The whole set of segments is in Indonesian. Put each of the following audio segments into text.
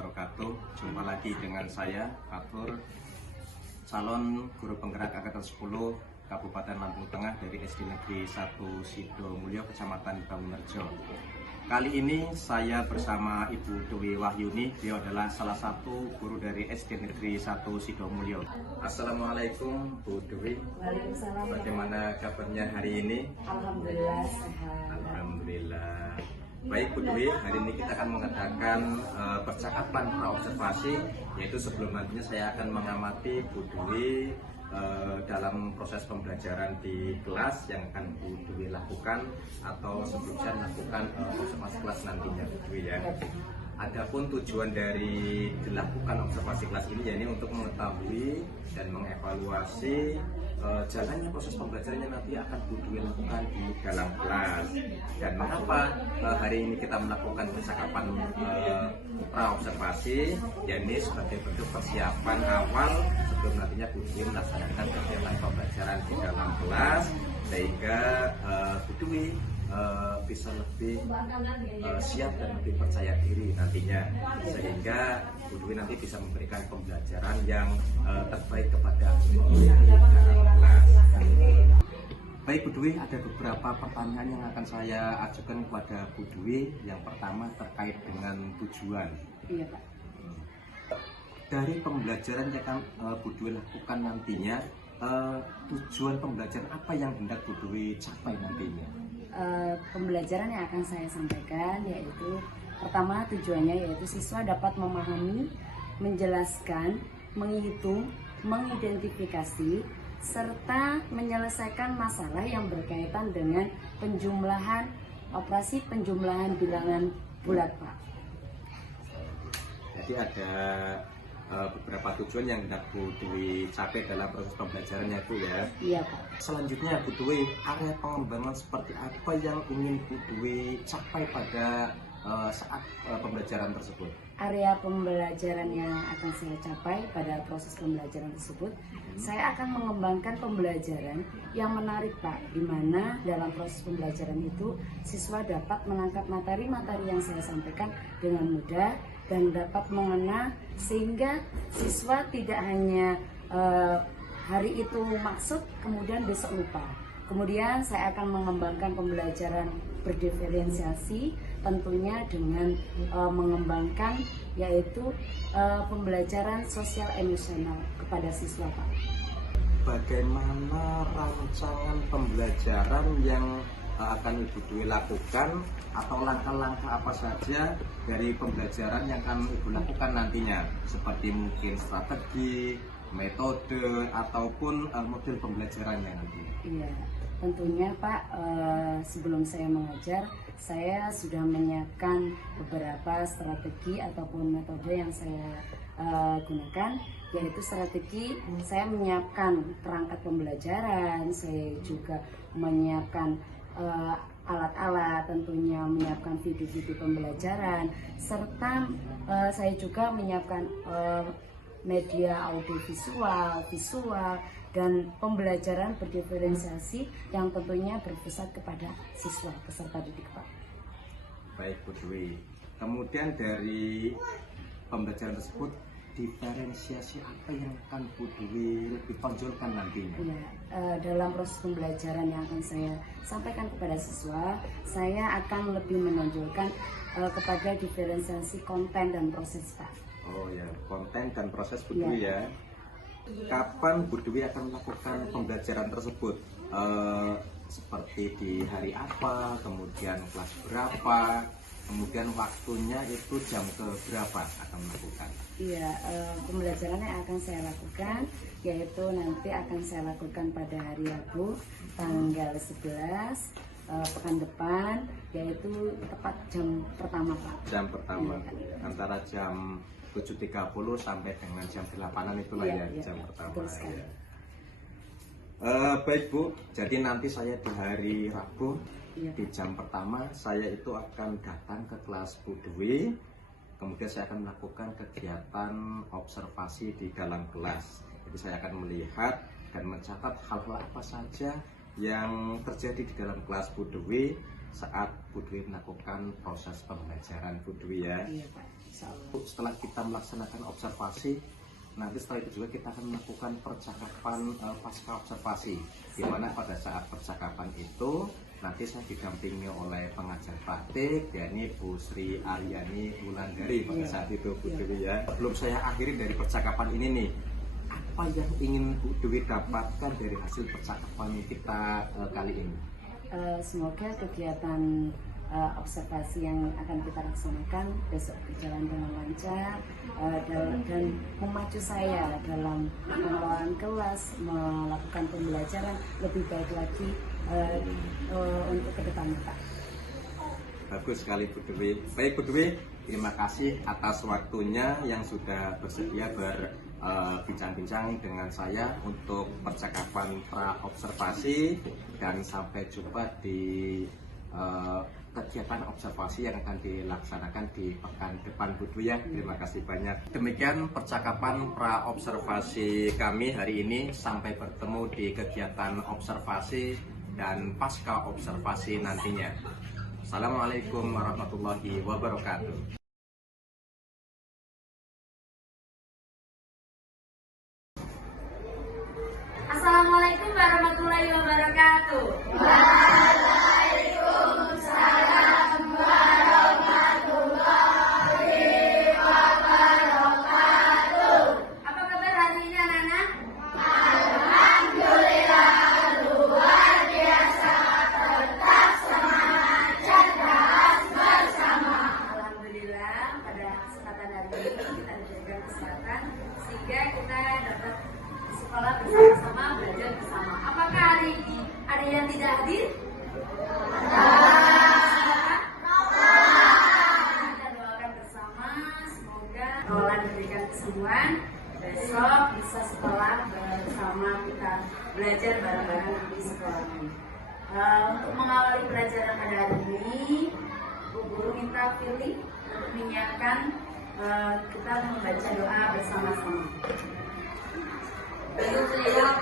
wabarakatuh. Jumpa lagi dengan saya, Fatur, calon guru penggerak angkatan 10 Kabupaten Lampung Tengah dari SD Negeri 1 Sidomulyo, Kecamatan Bangunerjo. Kali ini saya bersama Ibu Dewi Wahyuni. Dia adalah salah satu guru dari SD Negeri 1 Sidomulyo. Assalamualaikum Bu Dewi. Waalaikumsalam. Bagaimana kabarnya hari ini? Alhamdulillah sehat. Alhamdulillah. Baik Bu Dewi, hari ini kita akan mengadakan percakapan praobservasi, yaitu sebelum nantinya saya akan mengamati Bu Dewi dalam proses pembelajaran di kelas yang akan Bu Dewi lakukan, atau sebelumnya melakukan observasi kelas nantinya Bu Dewi ya. Adapun tujuan dari dilakukan observasi kelas ini ya, ini untuk mengetahui dan mengevaluasi jalannya proses pembelajarannya nanti akan Bu Dewi lakukan di dalam kelas. Dan mengapa hari ini kita melakukan percakapan praobservasi, ya ini sebagai bentuk persiapan awal sebelum nantinya Bu Dewi melaksanakan kegiatan pembelajaran di dalam kelas, sehingga Bu Dewi bisa lebih siap dan lebih percaya diri nantinya, sehingga Bu Dewi nanti bisa memberikan pembelajaran yang terbaik kepada murid di dalam kelas. Baik Bu Dewi, ada beberapa pertanyaan yang akan saya ajukan kepada Bu Dewi. Yang pertama terkait dengan tujuan. Iya Pak. Dari pembelajaran yang akan Bu Dewi lakukan nantinya, tujuan pembelajaran apa yang hendak Bu Dewi capai nantinya? Pembelajaran yang akan saya sampaikan yaitu pertama, tujuannya yaitu siswa dapat memahami, menjelaskan, menghitung, mengidentifikasi, serta menyelesaikan masalah yang berkaitan dengan penjumlahan operasi penjumlahan bilangan bulat Pak. Jadi ada beberapa tujuan yang hendak Bu Dewi capai dalam proses pembelajarannya Bu ya. Iya Pak. Selanjutnya Bu Dewi, area pengembangan seperti apa yang ingin Bu Dewi capai pada saat pembelajaran tersebut? Area pembelajaran yang akan saya capai pada proses pembelajaran tersebut, saya akan mengembangkan pembelajaran yang menarik Pak, di mana dalam proses pembelajaran itu siswa dapat menangkap materi-materi yang saya sampaikan dengan mudah dan dapat mengena, sehingga siswa tidak hanya hari itu maksud kemudian besok lupa. Kemudian saya akan mengembangkan pembelajaran berdiferensiasi, tentunya dengan mengembangkan yaitu pembelajaran sosial emosional kepada siswa Pak. Bagaimana rancangan pembelajaran yang akan Ibu Dewi lakukan, atau langkah-langkah apa saja dari pembelajaran yang akan Ibu lakukan nantinya, seperti mungkin strategi, metode, ataupun model pembelajarannya nanti? Iya, tentunya Pak, sebelum saya mengajar, saya sudah menyiapkan beberapa strategi ataupun metode yang saya gunakan, yaitu strategi saya menyiapkan perangkat pembelajaran, saya juga menyiapkan alat-alat, tentunya menyiapkan video-video pembelajaran, serta saya juga menyiapkan media audiovisual, visual, dan pembelajaran berdiferensiasi yang tentunya berpusat kepada siswa peserta didik Pak. Baik Bu Dewi, kemudian dari pembelajaran tersebut, diferensiasi apa yang akan Bu Dewi lebih tonjolkan nantinya? Ya, dalam proses pembelajaran yang akan saya sampaikan kepada siswa, saya akan lebih menonjolkan kepada diferensiasi konten dan proses Pak. Oh ya, konten dan proses Bu Dewi ya. Kapan Bu Dewi akan melakukan pembelajaran tersebut? Seperti di hari apa, kemudian kelas berapa, kemudian waktunya itu jam ke berapa akan melakukan? Iya, pembelajaran yang akan saya lakukan yaitu nanti akan saya lakukan pada hari Rabu tanggal 11 pekan depan, yaitu tepat jam pertama Pak. Jam pertama, iya. Antara jam 7.30 sampai dengan jam 8-an itulah iya, ya, jam pertama ya. Baik Bu, jadi nanti saya di hari Rabu, iya, di jam pertama saya itu akan datang ke kelas Bu Dewi. Kemudian saya akan melakukan kegiatan observasi di dalam kelas. Jadi saya akan melihat dan mencatat hal-hal apa saja yang terjadi di dalam kelas Bu Dewi saat Bu Dewi melakukan proses pembelajaran Bu Dewi ya. Iya Pak. Insya Allah. Setelah kita melaksanakan observasi, nanti setelah itu juga kita akan melakukan percakapan pasca observasi, di mana pada saat percakapan itu nanti saya didampingi oleh pengajar praktik, yakni Bu Sri Aryani Wulandari pada saat itu, Bu Dewi ya. Belum saya akhiri dari percakapan ini nih, apa yang ingin Bu Dewi dapatkan dari hasil percakapan kita kali ini? Semoga kegiatan observasi yang akan kita laksanakan besok berjalan dengan lancar dan memacu saya dalam pengelolaan kelas, melakukan pembelajaran lebih baik lagi untuk ke depannya, Pak. Bagus sekali Bu Dewi. Baik Bu Dewi, terima kasih atas waktunya yang sudah bersedia berbincang-bincang dengan saya untuk percakapan pra observasi, dan sampai jumpa di kegiatan observasi yang akan dilaksanakan di pekan depan Bu Dewi ya. Terima kasih banyak. Demikian percakapan pra observasi kami hari ini. Sampai bertemu di kegiatan observasi dan pasca observasi nantinya. Assalamualaikum warahmatullahi wabarakatuh. Assalamualaikum warahmatullahi wabarakatuh. Apa kabar hari ini anak-anak? Alhamdulillah, pada kesempatan hari ini kita diberikan kesempatan sehingga kita dapat di sekolah bersama-sama, belajar bersama. Apakah hari ini ada yang tidak hadir? Kita doakan bersama, semoga Allah diberikan kesembuhan, besok bisa sekolah bersama, kita belajar bareng-bareng di sekolah ini. Untuk mengawali pelajaran pada hari ini, Bu Guru minta pilih untuk menyiapkan kita membaca doa bersama-sama. Ayo siap.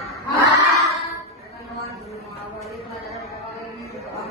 Guru mengawali pelajaran kali ini berdoa.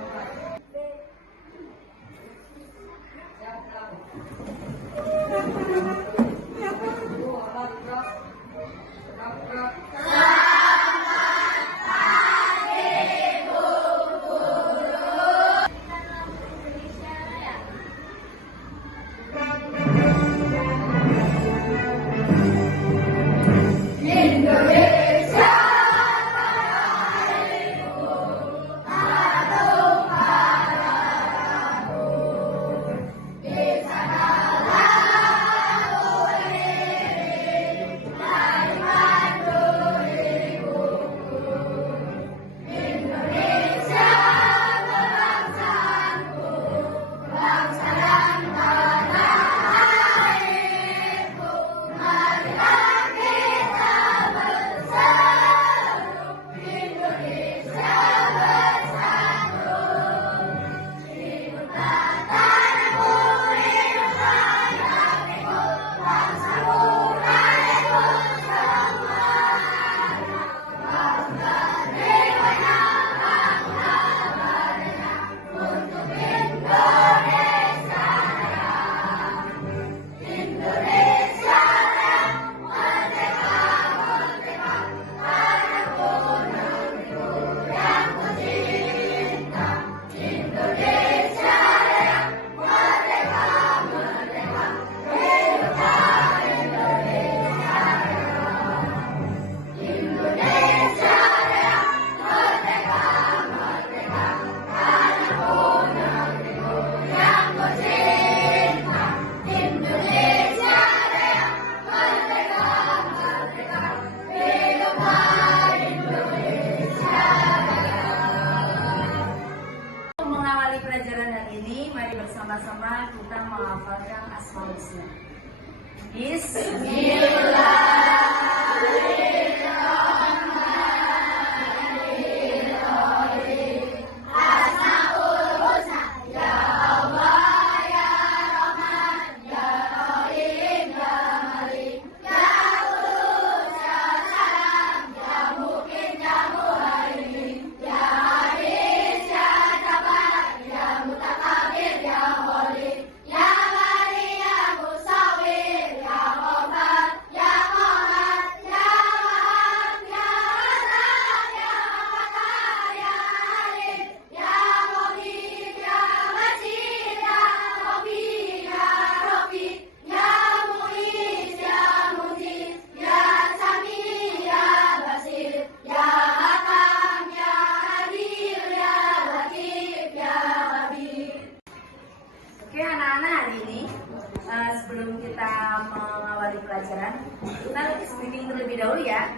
Pelajaran hari ini, mari bersama-sama kita menghafalkan Asmaul Husna. Ya Maria Musa pembelajaran. Kita speaking terlebih dahulu ya.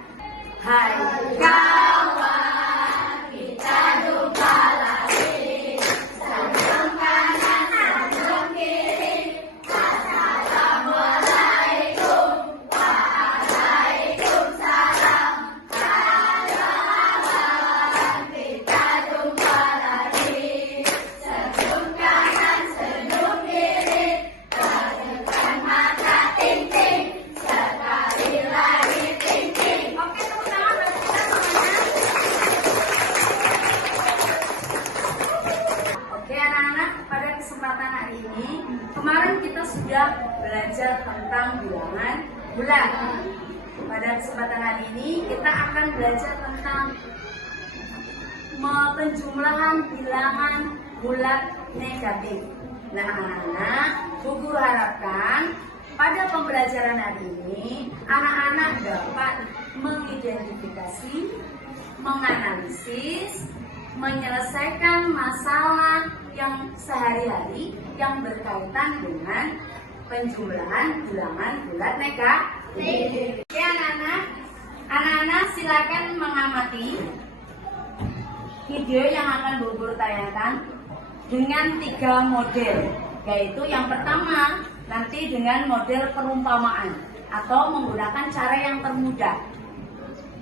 Hai kawan, kita jumpa lagi. Senyum kanan, senyum kiri. Assalamualaikum, waalaikumsalam. Hai kawan, kita jumpa lagi. Senyum kanan, senyum kiri. Tegakkan mata ting-ting. Sekali lagi ting-ting. Oke, tepuk tangan buat kita semuanya. Oke anak-anak, pada kesempatan hari ini kemarin kita sudah belajar tentang bilangan bulat. Pada kesempatan hari ini kita akan belajar tentang penjumlahan bilangan bulat negatif. Nah anak-anak, Bu Guru harapkan pada pembelajaran hari ini anak-anak dapat mengidentifikasi, menganalisis, menyelesaikan masalah yang sehari-hari yang berkaitan dengan penjumlahan bilangan bulat negatif. Oke anak-anak silakan mengamati video yang akan Bu Guru tayangkan dengan 3 model, yaitu yang pertama nanti dengan model perumpamaan atau menggunakan cara yang termudah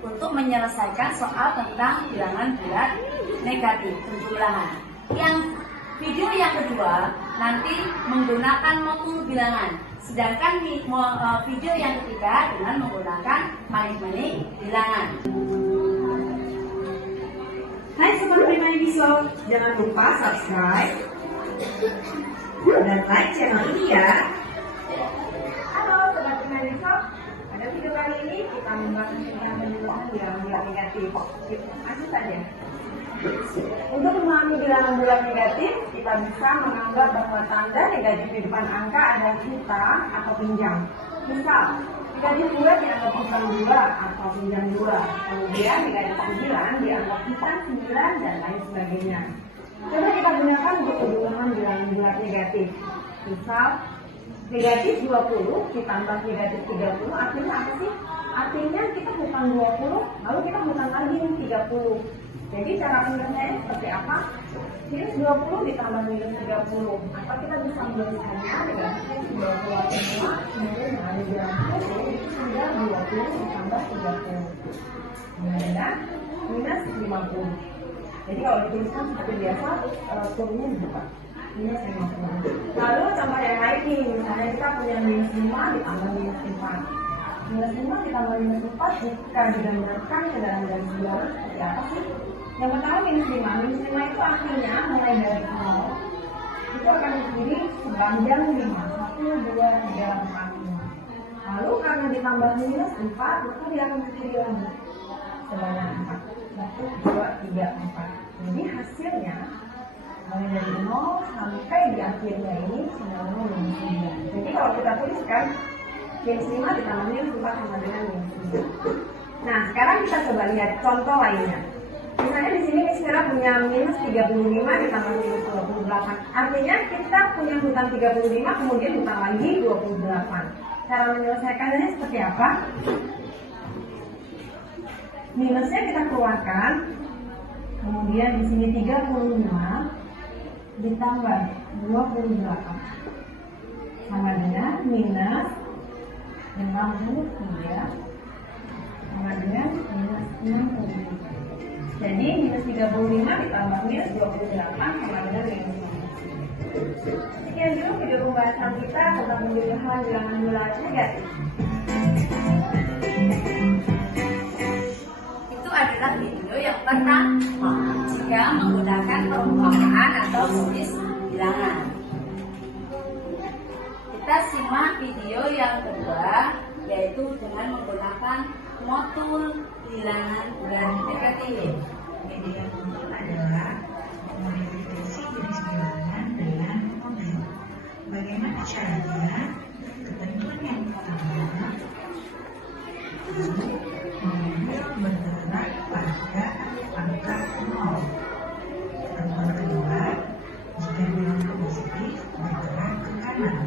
untuk menyelesaikan soal tentang bilangan bulat negatif penjumlahan. Yang video yang kedua nanti menggunakan motul bilangan, sedangkan video yang ketiga dengan menggunakan manik-manik bilangan. Hai Sobat Prima Episode, jangan lupa subscribe dan like channel ini ya. Halo Sobat Prima Episode, pada video kali ini kita membahas tentang penjumlahan bilangan negatif. Langsung saja. Untuk memahami bilangan bulat negatif, kita bisa menganggap bahwa tanda negatif di depan angka adalah kita atau pinjam. Misal, negatif 2 dianggap hutang 2 atau pinjam 2. Kemudian negatif 9 dianggap hutang 9 dan lain sebagainya. Coba kita gunakan untuk penjumlahan bilangan bulat negatif. Misal, negatif 20 ditambah negatif 30 artinya apa sih? Artinya kita hutang 20, lalu kita hutang lagi 30. Jadi cara penyelesaiannya seperti apa? Minus 20 ditambah minus 30. Atau kita bisa menuliskannya negatif 20 semua, kemudian ada 20 itu sudah 20 ditambah 30. Kemudian minus 50. Jadi kalau dituliskan seperti biasa, turunnya juga minus 50. Lalu contoh yang lain nih, misalnya kita punya minus 5 ditambah minus 4. Minus 5 ditambah minus 4 jika digambarkan ke dalam garis bilangan seperti apa sih? Yang pertama minus 5. Minus 5 itu artinya mulai dari 0 itu akan berdiri sepanjang 5. 1, 2, 3, 4, 5. Lalu karena ditambah minus 4, maka dia akan berdiri lagi sebanyak 4. 1, 2, 3, 4. Jadi hasilnya mulai dari 0 sampai di akhirnya ini 0, minus 9. Jadi kalau kita tuliskan minus 5 ditambah minus 4 sama dengan minus 9. Nah sekarang kita coba lihat contoh lainnya. Misalnya di sini Miskara punya minus 35 ditambah minus 28. Artinya kita punya hutang 35 kemudian hutang lagi 28. Cara menyelesaikannya seperti apa? Minusnya kita keluarkan. Kemudian di sini 35 ditambah 28 sama dengan minus 63 sama dengan minus 63. Jadi minus 35 ditambah minus 28 sama dengan minus 9. Sekian dulu video pembahasan kita tentang penjumlahan bilangan bulat negatif. Itu adalah video yang pertama jika menggunakan perumpamaan atau tulis bilangan. Kita simak video yang kedua, yaitu dengan menggunakan motul bilangan bulat negatif. Video yang kedua adalah modifikasi jenis bilangan dengan model. Bagaimana caranya? Ketentuan yang pertama, model bergerak pada angka 0. Ketentuan kedua, jika bilangan positif bergerak ke kanan.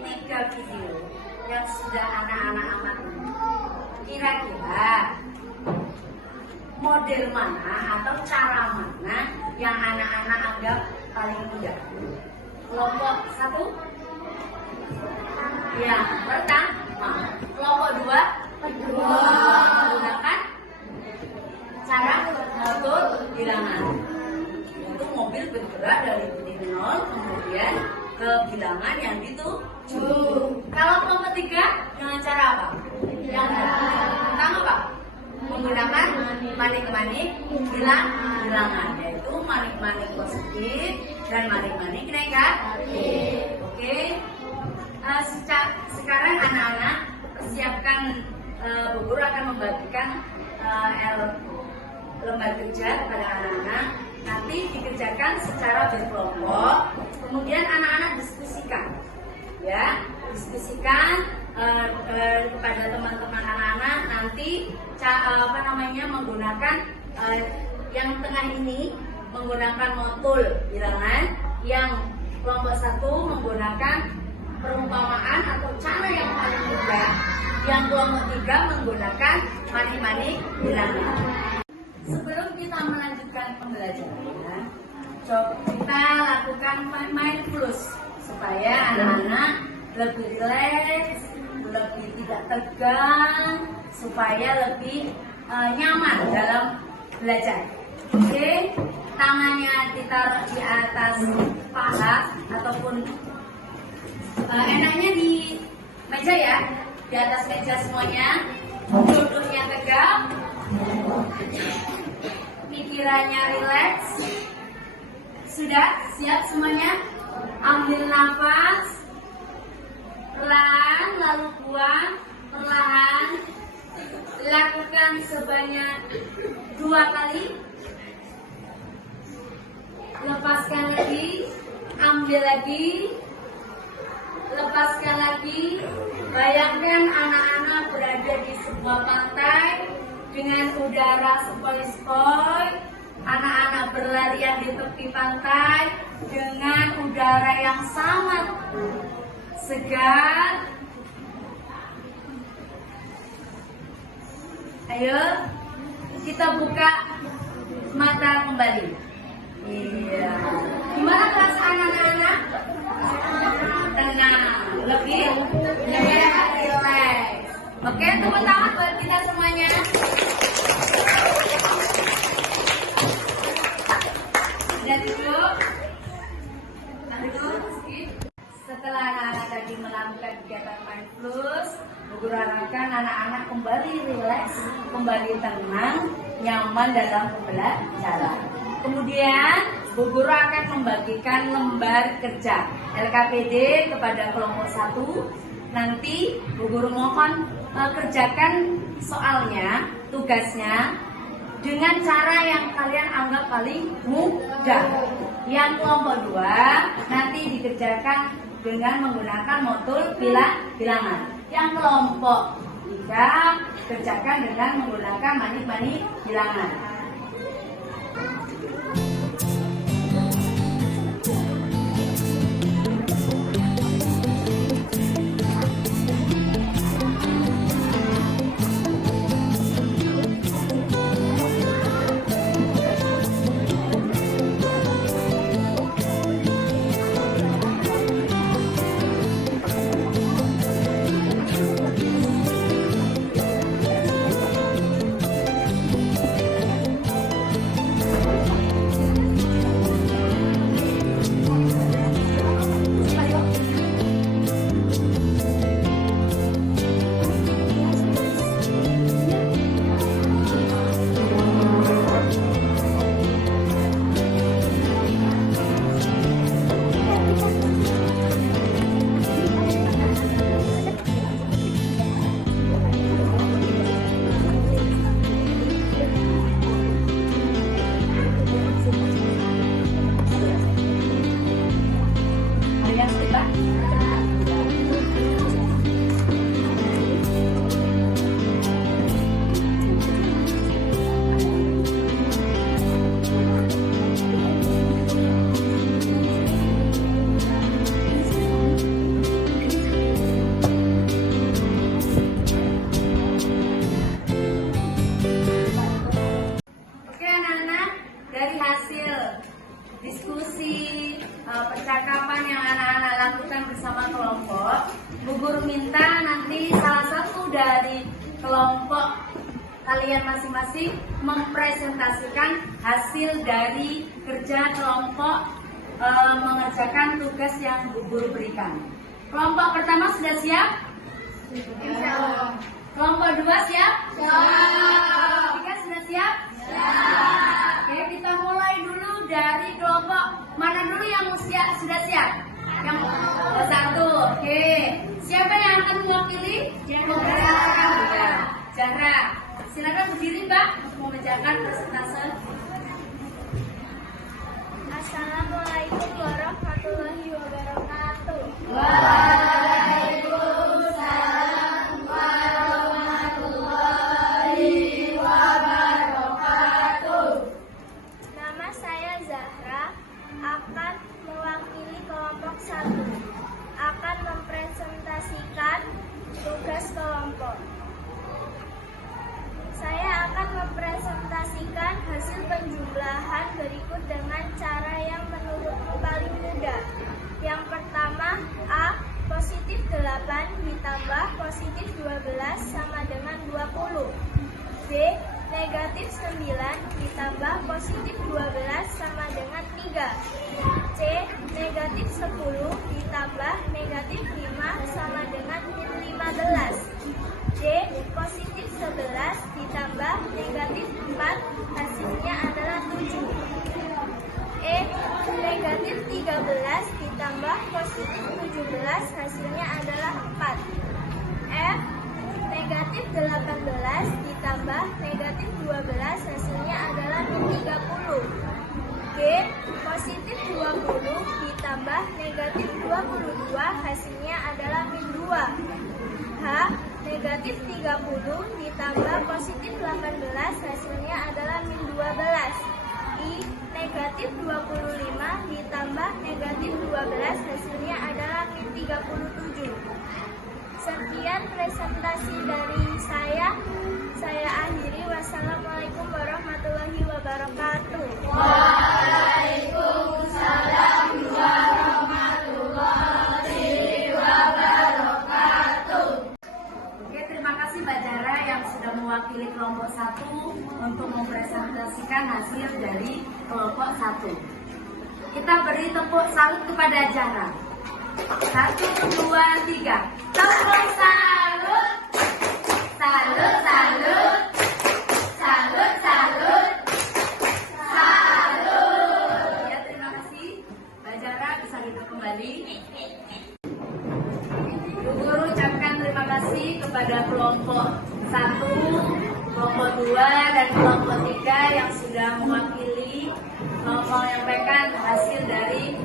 3 video yang sudah anak-anak amati, kira-kira model mana atau cara mana yang anak-anak anggap paling mudah? Kelompok 1 yang pertama, kelompok 2 menggunakan cara motor bilangan. Itu mobil bergerak dari titik 0 kemudian ke bilangan yang dituju. Kalau kelompok 3 dengan cara apa? Yang pertama Pak, menggunakan manik-manik bilangan, yaitu manik-manik positif dan manik-manik negatif. Oke. Sekarang anak-anak persiapkan, Bu Guru akan membagikan lembar kerja kepada anak-anak. Nanti dikerjakan secara berkelompok, kemudian anak-anak diskusikan, ya, diskusikan kepada teman-teman anak-anak. Nanti menggunakan yang tengah ini menggunakan motul bilangan, yang kelompok 1 menggunakan perumpamaan atau cara yang paling mudah, yang kelompok 3 menggunakan manik-manik bilangan. Sebelum kita melanjutkan pembelajaran, coba kita lakukan mindfulness supaya anak-anak lebih rileks, lebih tidak tegang, supaya lebih nyaman dalam belajar. Oke, tangannya ditaruh di atas paha ataupun enaknya di meja ya, di atas meja semuanya. Duduknya tegak, pikirannya rileks. Sudah siap semuanya? Ambil nafas pelan, lalu buang perlahan. Lakukan sebanyak 2 kali. Lepaskan lagi, ambil lagi, lepaskan lagi. Bayangkan anak-anak berada di sebuah pantai dengan udara sepoi-sepoi. Anak-anak berlarian di tepi pantai dengan udara yang sangat segar. Ayo, kita buka mata kembali. Iya. Gimana perasaan anak-anak? Tenang, lebih relax. Oke, tepuk tangan buat kita semuanya. Sudah cukup? Setelah anak-anak tadi melakukan kegiatan mindfulness, Bu Guru harapkan anak-anak kembali rileks, kembali tenang, nyaman dalam pembelajaran. Kemudian Bu Guru akan membagikan lembar kerja LKPD kepada kelompok 1. Nanti Bu Guru mohon kerjakan soalnya, tugasnya dengan cara yang kalian anggap paling mudah. Yang kelompok 2 nanti dikerjakan dengan menggunakan motul bilangan. Yang kelompok 3 kerjakan dengan menggunakan manik-manik bilangan. kelompok kalian masing-masing mempresentasikan hasil dari kerja kelompok mengerjakan tugas yang guru berikan. Kelompok pertama sudah siap? Insyaallah. Kelompok 2 siap? Siap. 3 sudah siap? Siap. Oke, kita mulai dulu dari kelompok mana dulu yang sudah siap? Yang satu. Oke. Siapa yang akan mewakili? Zahra. Silakan berdiri, Mbak, untuk membacakan persentase. Assalamualaikum warahmatullahi wabarakatuh. Waalaikumsalam warahmatullahi wabarakatuh. Nama saya Zahra, akan mewakili kelompok 1. Akan mempresentasikan tugas kelompok. Saya akan mempresentasikan hasil penjumlahan berikut dengan cara yang menurutmu paling mudah. Yang pertama, A. Positif 8 ditambah positif 12 sama dengan 20. B. Negatif 9 ditambah positif 12 sama dengan 3. C. Negatif 10 ditambah negatif 5 sama dengan 15. D. Positif 11 ditambah negatif 4 hasilnya adalah 7. E. Negatif 13 ditambah positif 17 hasilnya adalah 4. F. Negatif 18 ditambah negatif 12 hasilnya adalah 30. G. Positif 20 ditambah negatif 22 hasilnya adalah 2. H. Negatif 30 ditambah positif 18 hasilnya adalah 12. I. Negatif 25 ditambah negatif 12 hasilnya adalah 37. Sekian presentasi dari saya. Saya akhiri. Wassalamualaikum warahmatullahi wabarakatuh. Waalaikumsalam warahmatullahi wabarakatuh. Oke, terima kasih Mbak Zahra yang sudah mewakili kelompok 1 untuk mempresentasikan hasil dari kelompok 1. Kita beri tepuk salut kepada Zahra. 1, 2, 3. Tepuk salut. Salut, salut. Salut, salut. Salut. Ya, terima kasih. Mbak Zahra bisa duduk kembali. Bu Guru ucapkan terima kasih kepada kelompok 1, kelompok 2, dan kelompok 3 yang sudah mewakili menyampaikan hasil dari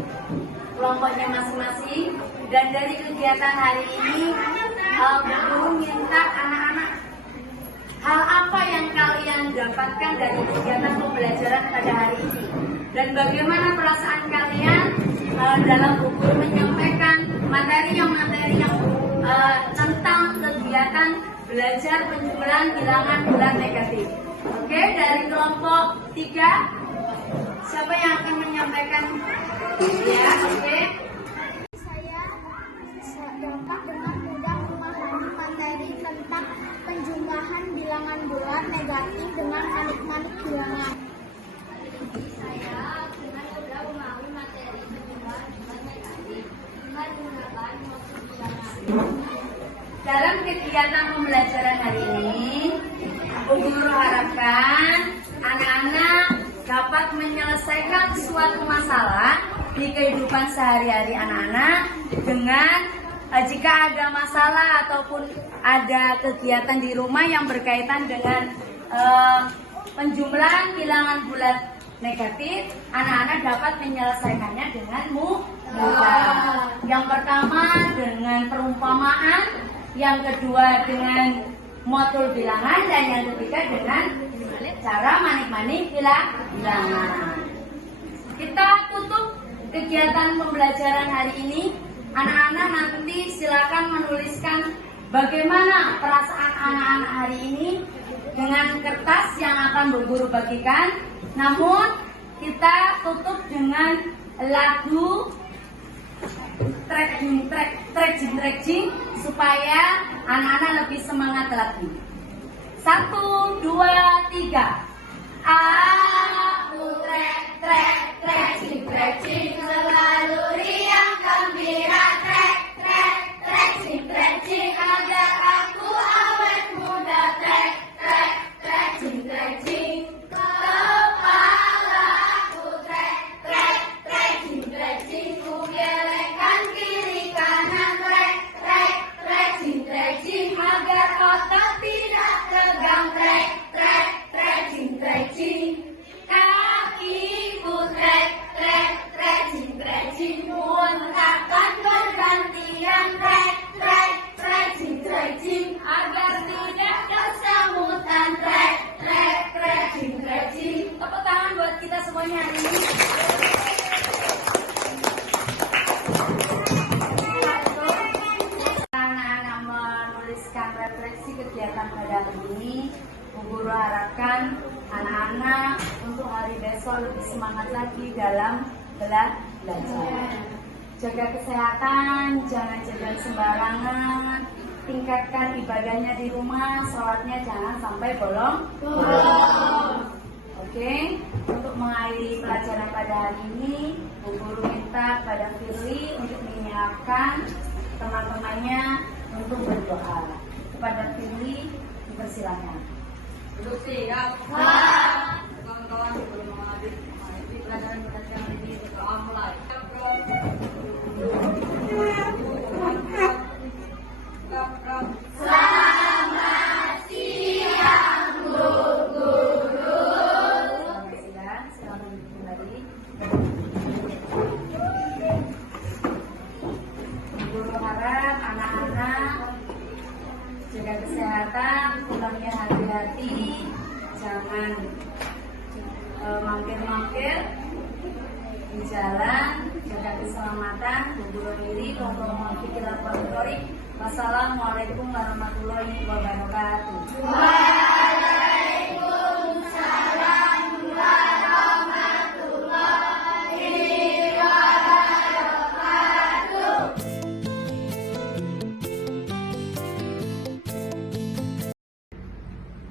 kelompoknya masing-masing. Dan dari kegiatan hari ini, Bu Guru minta anak-anak, hal apa yang kalian dapatkan dari kegiatan pembelajaran pada hari ini, dan bagaimana perasaan kalian dalam Bu Guru menyampaikan materi yang tentang kegiatan belajar penjumlahan bilangan bulat negatif. Oke, dari kelompok 3, siapa yang akan menyampaikan? Ya, oke. Saya dapat dengan mudah memahami materi tentang penjumlahan bilangan bulat negatif dengan manik-manik bilangan. Saya dengan mudah memahami materi penjumlahan bulat negatif dengan menggunakan maksud bilangan. Dalam kegiatan pembelajaran hari ini, Bu Guru harapkan anak-anak dapat menyelesaikan suatu masalah di kehidupan sehari-hari anak-anak dengan jika ada masalah ataupun ada kegiatan di rumah yang berkaitan dengan penjumlahan bilangan bulat negatif, anak-anak dapat menyelesaikannya dengan mudah. Yang pertama dengan perumpamaan, yang kedua dengan modul bilangan, dan yang ketiga dengan cara manik-manik bilangan. Kita tutup kegiatan pembelajaran hari ini. Anak-anak nanti silakan menuliskan bagaimana perasaan anak-anak hari ini dengan kertas yang akan Bu Guru bagikan. Namun kita tutup dengan lagu trekking supaya anak-anak lebih semangat lagi. 1, 2, 3. Aku trek, trek, trekking, trekking, selalu riang gembira, trek, trek, trekking, trekking, agar aku awet muda, trek, trek, trekking, trekking. Kepalaku trek, trek, trekking, trekking, ku gelengkan kiri kanan, trek, trek, trekking, trekking, agar otot tidak tegang, trek, trek, trekking, trekking. Kakiku trek, trek, trekking, trekking, muntahkan bergantian, trek, trek, trekking, trekking, agar tidak kesemutan, trek, trek, trekking, trekking. Tepuk tangan buat kita semuanya hari ini. Anak-anak menuliskan refleksi kegiatan pada hari ini. Bu Guru harapkan anak-anak untuk hari besok lebih semangat lagi dalam belajar. Jaga kesehatan, jangan jajan sembarangan. Tingkatkan ibadahnya di rumah, sholatnya jangan sampai bolong. Oke, untuk mengakhiri pelajaran pada hari ini, Bu Guru minta pada Firly untuk menyiapkan teman-temannya untuk berdoa. Kepada Firly, dipersilakan. Duduk siap. Kawan-kawan sebelum menghadiri pelajaran ini berdoa mulai. Selamat siang, Bu Guru. Selamat siang, selamat kembali. Bu Guru harap anak-anak jaga kesehatan, pulangnya hati-hati, jangan mampir-mampir di jalan, jaga keselamatan. Bu Guru diri, mohon fikir laporan. Wassalamualaikum warahmatullahi wabarakatuh. Waalaikumsalam warahmatullahi wabarakatuh.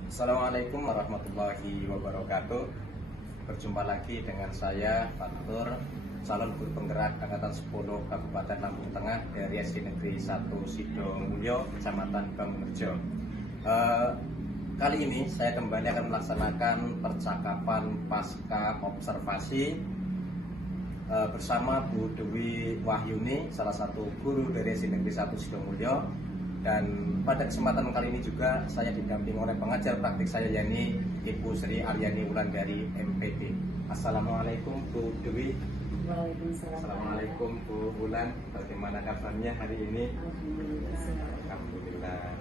Assalamualaikum warahmatullahi wabarakatuh. Berjumpa lagi dengan saya Pak Tur, calon guru penggerak angkatan 10 Kabupaten Lampung Tengah dari SD Negeri 1 Sidomulyo, Kecamatan Bangunrejo. Kali ini saya kembali akan melaksanakan percakapan pasca observasi bersama Bu Dewi Wahyuni, salah satu guru dari SD Negeri 1 Sidomulyo. Dan pada kesempatan kali ini juga saya didampingi oleh pengajar praktik saya, yakni Ibu Sri Aryani Wulandari MPD. Assalamualaikum Bu Dewi. Waalaikumsalam. Assalamualaikum Bu Wulan. Bagaimana kabarnya hari ini? Alhamdulillah.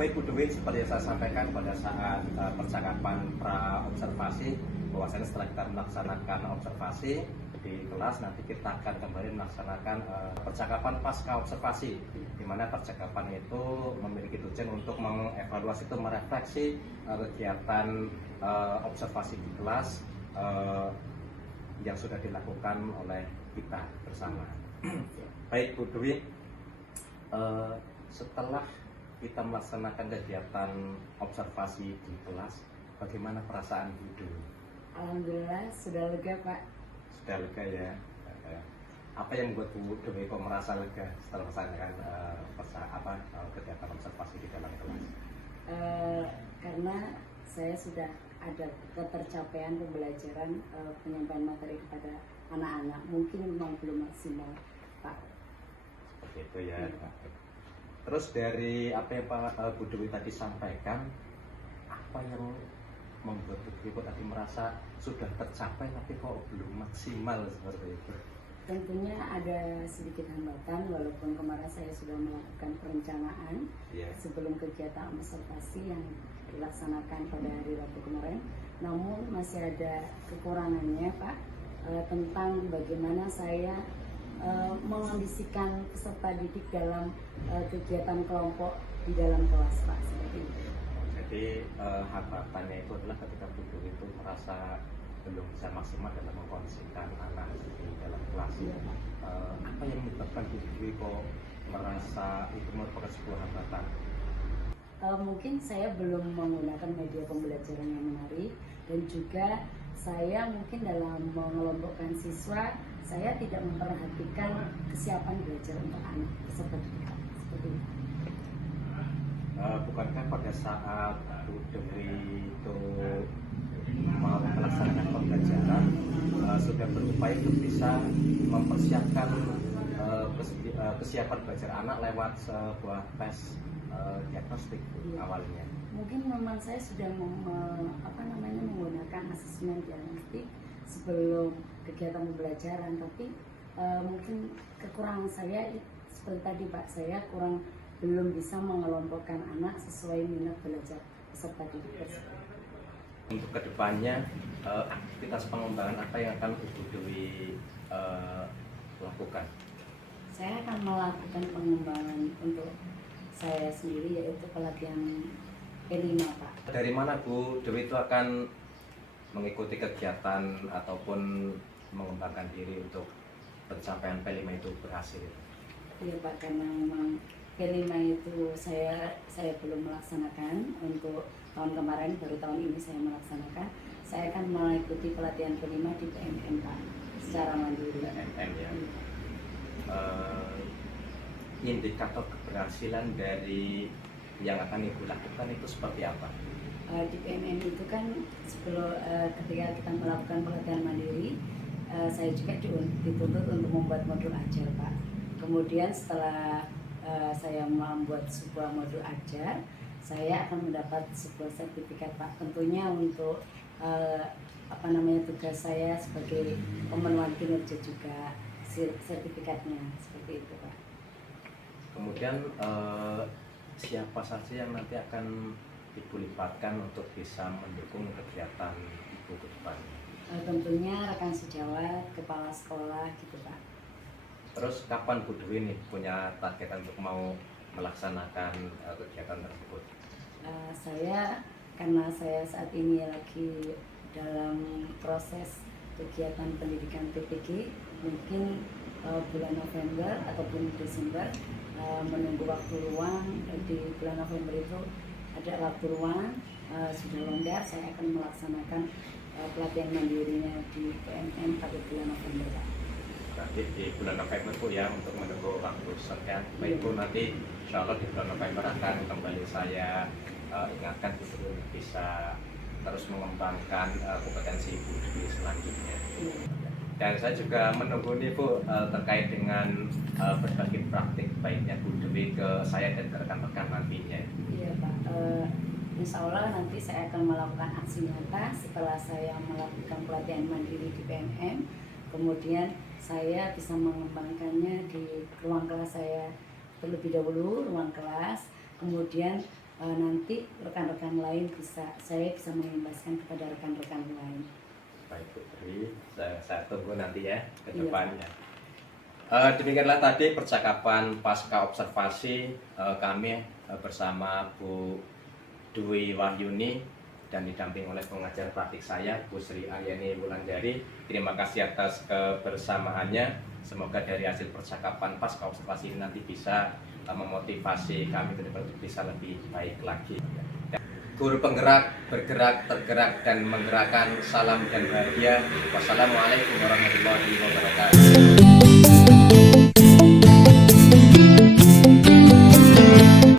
Baik Bu Dewi, seperti yang saya sampaikan pada saat percakapan pra observasi, bahwasanya setelah kita melaksanakan observasi di kelas, nanti kita akan kembali melaksanakan percakapan pasca observasi, di mana percakapan itu memiliki tujuan untuk mengevaluasi atau merefleksi kegiatan observasi di kelas yang sudah dilakukan oleh kita bersama. Baik Bu Dewi, setelah kita melaksanakan kegiatan observasi di kelas, bagaimana perasaan Bu Dewi? Alhamdulillah sudah lega Pak. Sudah lega ya. Apa yang membuat Bu Dewi kok merasa lega setelah melaksanakan kegiatan observasi di dalam kelas? Karena saya sudah ada ketercapaian pembelajaran penyampaian materi kepada anak-anak, mungkin memang belum maksimal Pak. Seperti itu ya. Terus dari apa yang Pak Bu Dewi tadi sampaikan, apa yang membuat Bu Dewi tadi merasa sudah tercapai tapi kok belum maksimal seperti itu? Tentunya ada sedikit hambatan, walaupun kemarin saya sudah melakukan perencanaan sebelum kegiatan observasi yang dilaksanakan pada hari Rabu kemarin, namun masih ada kekurangannya Pak, tentang bagaimana saya mengondisikan peserta didik dalam kegiatan kelompok di dalam kelas Pak, seperti itu. Jadi hambatannya itu adalah ketika Bu Dewi itu merasa belum bisa maksimal dalam mengkondisikan anak di dalam kelas. Apa yang menyebabkan Bu Dewi kok merasa itu merupakan sebuah hambatan? mungkin saya belum menggunakan media pembelajaran yang menarik, dan juga saya mungkin dalam mengelompokkan siswa, saya tidak memperhatikan kesiapan belajar untuk anak seperti itu. Bukankah pada saat Bu Dewi itu mau melaksanakan pembelajaran sudah berupaya untuk bisa mempersiapkan kesiapan belajar anak lewat sebuah tes diagnostik awalnya? Mungkin memang saya sudah menggunakan asesmen diagnostik sebelum kegiatan pembelajaran, tapi mungkin kekurangan saya seperti tadi Pak, saya belum bisa mengelompokkan anak sesuai minat belajar peserta didik tersebut. Untuk kedepannya aktivitas pengembangan apa yang akan Ibu Dewi lakukan? Saya akan melakukan pengembangan untuk saya sendiri, yaitu pelatihan P5 Pak. Dari mana Bu Dewi itu akan mengikuti kegiatan ataupun mengembangkan diri untuk pencapaian P5 itu berhasil? Iya Pak, karena memang P5 itu saya belum melaksanakan untuk tahun kemarin, baru tahun ini saya melaksanakan. Saya akan mengikuti pelatihan P5 di PMM Pak, secara mandiri. PMM ya. Indikator keberhasilan dari yang akan Ibu lakukan itu seperti apa? Di PMM itu kan ketika kita melakukan pelatihan mandiri, saya juga dituntut untuk membuat modul ajar Pak. Kemudian setelah saya membuat sebuah modul ajar, saya akan mendapat sebuah sertifikat Pak. Tentunya untuk tugas saya sebagai pemenuhan kinerja juga sertifikatnya seperti itu Pak. Kemudian siapa saja yang nanti akan Ibu libatkan untuk bisa mendukung kegiatan Ibu ke depannya? Tentunya rekan sejawat, kepala sekolah gitu Pak. Terus kapan Bu Dewi nih punya target untuk mau melaksanakan kegiatan tersebut? Karena saya saat ini lagi dalam proses kegiatan pendidikan PPG, mungkin bulan November ataupun Desember, menunggu waktu luang. Di bulan November itu ada waktu luang, sudah longgar, saya akan melaksanakan pelatihan mandirinya di PMM pada bulan November Pak. Berarti di bulan November Bu ya, untuk menunggu waktu sekian. Baik Bu, nanti insya Allah di bulan November akan kembali saya ingatkan Bu Dewi bisa terus mengembangkan kompetensi Bu Dewi selanjutnya. Dan saya juga menunggu nih Bu terkait dengan berbagi praktik baiknya Bu Dewi ke saya dan ke rekan-rekan nantinya. Iya Pak, insya Allah nanti saya akan melakukan aksi nyata setelah saya melakukan pelatihan mandiri di PMM. Kemudian saya bisa mengembangkannya di ruang kelas saya terlebih dahulu, ruang kelas. Kemudian nanti rekan-rekan lain saya bisa mengimbaskan kepada rekan-rekan lain. Baik Bu Dewi, saya tunggu nanti ya ke Iya. depannya. Demikianlah tadi percakapan pasca observasi kami bersama Bu Dewi Wahyuni dan didamping oleh pengajar praktik saya Bu Sri Aryani Wulandari. Terima kasih atas kebersamaannya. Semoga dari hasil percakapan pasca observasi ini nanti bisa memotivasi kami ke depan untuk bisa lebih baik lagi. Guru penggerak, bergerak, tergerak, dan menggerakkan. Salam dan bahagia. Wassalamualaikum warahmatullahi wabarakatuh.